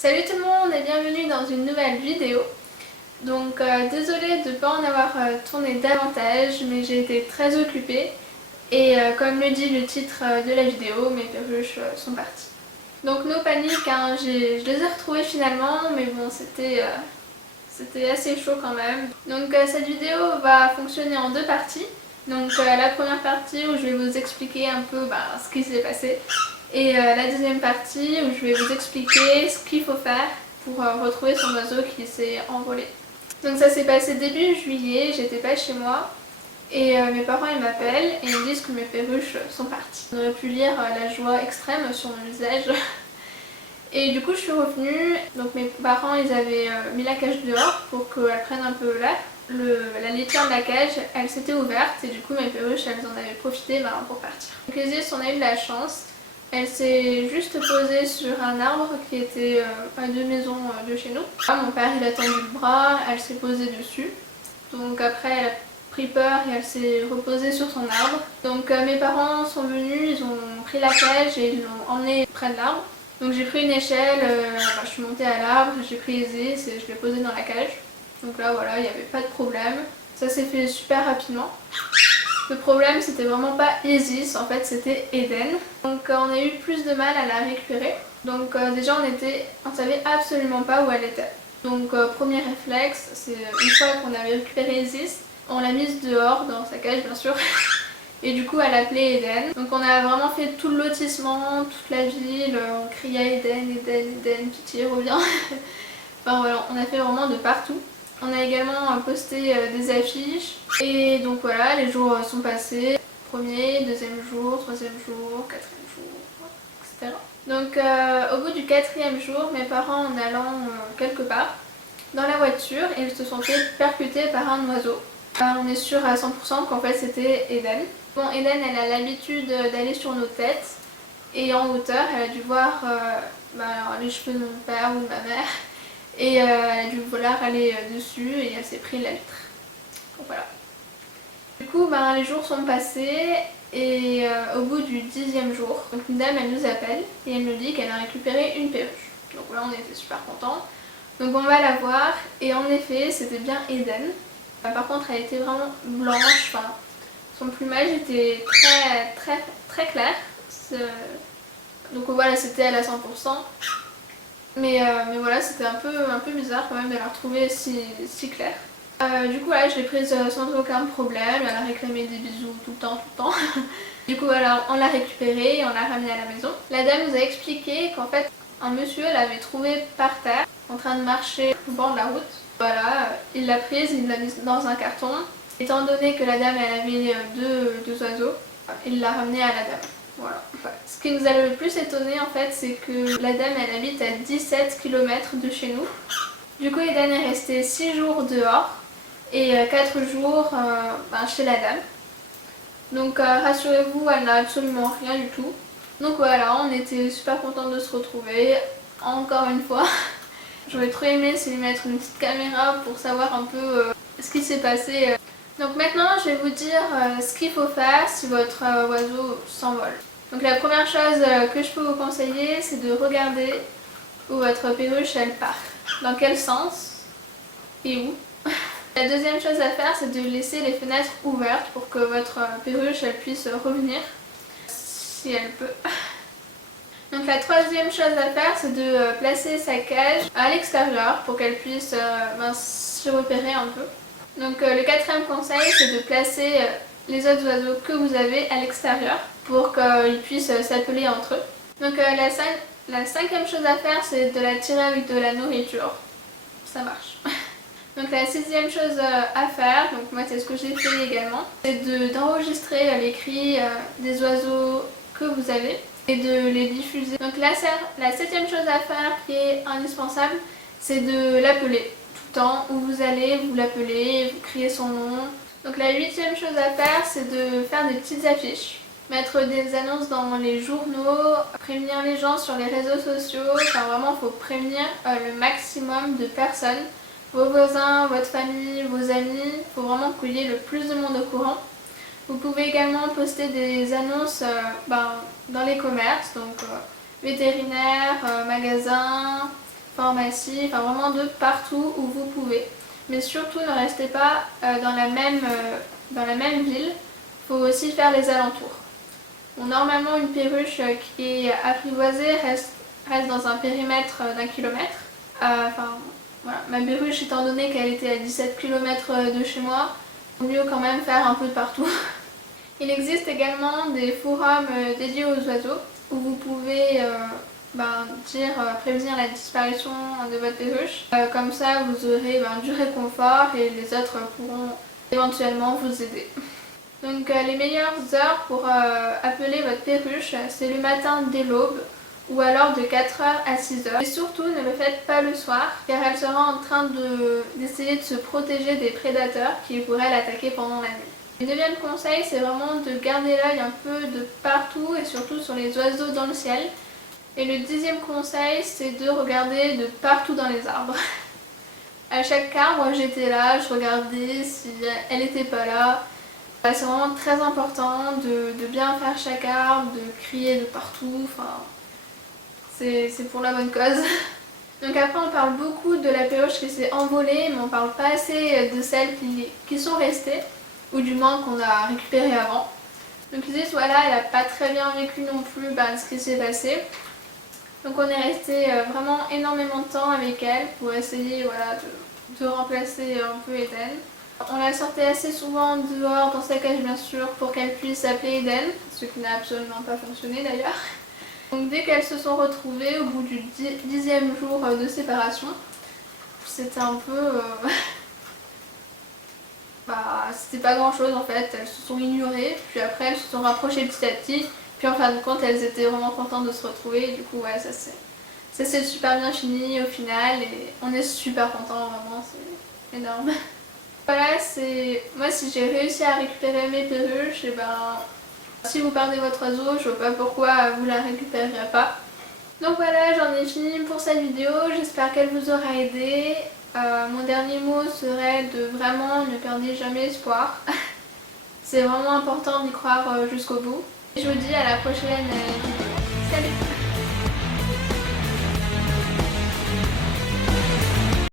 Salut tout le monde et bienvenue dans une nouvelle vidéo. Donc désolée de ne pas en avoir tourné davantage, mais j'ai été très occupée et comme le dit le titre de la vidéo, mes perruches sont parties. Donc no panique, hein, je les ai retrouvées finalement, mais bon c'était assez chaud quand même. Donc cette vidéo va fonctionner en deux parties. Donc la première partie où je vais vous expliquer un peu ce qui s'est passé. Et la deuxième partie où je vais vous expliquer ce qu'il faut faire pour retrouver son oiseau qui s'est envolé. Donc ça s'est passé début juillet, j'étais pas chez moi. Et mes parents ils m'appellent et ils me disent que mes perruches sont parties. On aurait pu lire la joie extrême sur mon visage. Et du coup je suis revenue, donc mes parents ils avaient mis la cage dehors pour qu'elle prenne un peu l'air. La litière de la cage elle s'était ouverte et du coup mes perruches elles en avaient profité pour partir. Donc Isis, on a eu de la chance, elle s'est juste posée sur un arbre qui était à 2 maisons de chez nous. Mon père il a tendu le bras, elle s'est posée dessus. Donc après elle a pris peur et elle s'est reposée sur son arbre. Donc mes parents sont venus, ils ont pris la cage et ils l'ont emmenée près de l'arbre. Donc j'ai pris une échelle, je suis montée à l'arbre, j'ai pris Isis et je l'ai posée dans la cage. Donc là voilà, il n'y avait pas de problème. Ça s'est fait super rapidement. Le problème c'était vraiment pas Isis, en fait c'était Eden. Donc on a eu plus de mal à la récupérer. Donc déjà on savait absolument pas où elle était. Donc premier réflexe, c'est une fois qu'on avait récupéré Isis, on l'a mise dehors dans sa cage bien sûr. Et du coup elle appelait Eden. Donc on a vraiment fait tout le lotissement, toute la ville, on criait Eden, Eden, Eden, pitié reviens. Enfin voilà, on a fait vraiment de partout. On a également posté des affiches. Et donc voilà, les jours sont passés. Premier, deuxième jour, troisième jour, quatrième jour, etc. Donc au bout du quatrième jour, mes parents en allant quelque part, dans la voiture, ils se sont fait percuter par un oiseau. On est sûr à 100% qu'en fait c'était Eden. Bon, Eden elle a l'habitude d'aller sur nos têtes et en hauteur elle a dû voir les cheveux de mon père ou de ma mère et elle a dû vouloir aller dessus et elle s'est pris la vitre. Donc voilà. Du coup les jours sont passés et au bout du 10e jour, donc une dame elle nous appelle et elle nous dit qu'elle a récupéré une perruche. Donc là on était super contents. Donc on va la voir et en effet c'était bien Eden. Par contre elle était vraiment blanche, son plumage était très clair. Donc voilà, c'était elle à 100%. Mais voilà, c'était un peu bizarre quand même de la retrouver si claire. Du coup là je l'ai prise sans aucun problème, elle a réclamé des bisous tout le temps. Du coup voilà, on l'a récupérée et on l'a ramenée à la maison. La dame nous a expliqué qu'en fait un monsieur l'avait trouvée par terre en train de marcher au bord de la route. Voilà, il l'a prise, il l'a mise dans un carton. Étant donné que la dame elle avait deux oiseaux, il l'a ramenée à la dame. Voilà. Ce qui nous a le plus étonné en fait, c'est que la dame elle habite à 17 km de chez nous. Du coup Eden est restée 6 jours dehors et 4 jours chez la dame. Donc rassurez-vous, elle n'a absolument rien du tout. Donc voilà, on était super contents de se retrouver, encore une fois. J'aurais trop aimé lui mettre une petite caméra pour savoir un peu ce qui s'est passé. Donc maintenant je vais vous dire ce qu'il faut faire si votre oiseau s'envole. Donc la première chose que je peux vous conseiller, c'est de regarder où votre perruche elle part. Dans quel sens et où. La deuxième chose à faire, c'est de laisser les fenêtres ouvertes pour que votre perruche elle puisse revenir si elle peut. Donc la troisième chose à faire, c'est de placer sa cage à l'extérieur pour qu'elle puisse se repérer un peu. Donc le quatrième conseil, c'est de placer les autres oiseaux que vous avez à l'extérieur pour qu'ils puissent s'appeler entre eux. Donc la cinquième chose à faire, c'est de la tirer avec de la nourriture. Ça marche. Donc la sixième chose à faire, donc moi c'est ce que j'ai fait également, c'est d'enregistrer les cris des oiseaux que vous avez et de les diffuser. Donc la septième chose à faire qui est indispensable, c'est de l'appeler. Tout le temps où vous allez, vous l'appelez, vous criez son nom. Donc la huitième chose à faire, c'est de faire des petites affiches. Mettre des annonces dans les journaux, prévenir les gens sur les réseaux sociaux, enfin vraiment il faut prévenir le maximum de personnes. Vos voisins, votre famille, vos amis, il faut vraiment qu'il y ait le plus de monde au courant. Vous pouvez également poster des annonces dans les commerces, donc vétérinaires, magasins, pharmacie, enfin vraiment de partout où vous pouvez. Mais surtout ne restez pas dans la même ville, il faut aussi faire les alentours. Bon, normalement une perruche qui est apprivoisée reste dans un périmètre d'1 kilomètre. Enfin voilà, ma perruche étant donné qu'elle était à 17 km de chez moi, il vaut mieux quand même faire un peu de partout. Il existe également des forums dédiés aux oiseaux où vous pouvez prévenir la disparition de votre perruche. Comme ça vous aurez du réconfort et les autres pourront éventuellement vous aider. Donc les meilleures heures pour appeler votre perruche, c'est le matin dès l'aube ou alors de 4h à 6h. Et surtout ne le faites pas le soir car elle sera en train d'essayer de se protéger des prédateurs qui pourraient l'attaquer pendant la nuit. Le deuxième conseil, c'est vraiment de garder l'œil un peu de partout et surtout sur les oiseaux dans le ciel. Et le 10e conseil, c'est de regarder de partout dans les arbres. À chaque arbre, j'étais là, je regardais si elle n'était pas là. C'est vraiment très important de bien faire chaque arbre, de crier de partout, enfin, c'est pour la bonne cause. Donc après on parle beaucoup de la perruche qui s'est envolée, mais on parle pas assez de celles qui sont restées, ou du moins qu'on a récupéré avant. Donc Isis, voilà, elle n'a pas très bien vécu non plus ce qui s'est passé. Donc on est resté vraiment énormément de temps avec elle pour essayer de remplacer un peu Eden. On la sortait assez souvent dehors dans sa cage bien sûr pour qu'elle puisse s'appeler Eden, ce qui n'a absolument pas fonctionné d'ailleurs. Donc dès qu'elles se sont retrouvées au bout du 10e jour de séparation, c'était un peu... c'était pas grand chose en fait, elles se sont ignorées, puis après elles se sont rapprochées petit à petit, puis en fin de compte elles étaient vraiment contentes de se retrouver, et du coup ouais, ça s'est super bien fini au final, et on est super contents, vraiment, c'est énorme. Voilà, moi si j'ai réussi à récupérer mes perruches, et si vous perdez votre oiseau, je vois pas pourquoi vous la récupérerez pas. Donc voilà, j'en ai fini pour cette vidéo, j'espère qu'elle vous aura aidé. Mon dernier mot serait de vraiment ne perdez jamais espoir. C'est vraiment important d'y croire jusqu'au bout. Et je vous dis à la prochaine vidéo. Salut!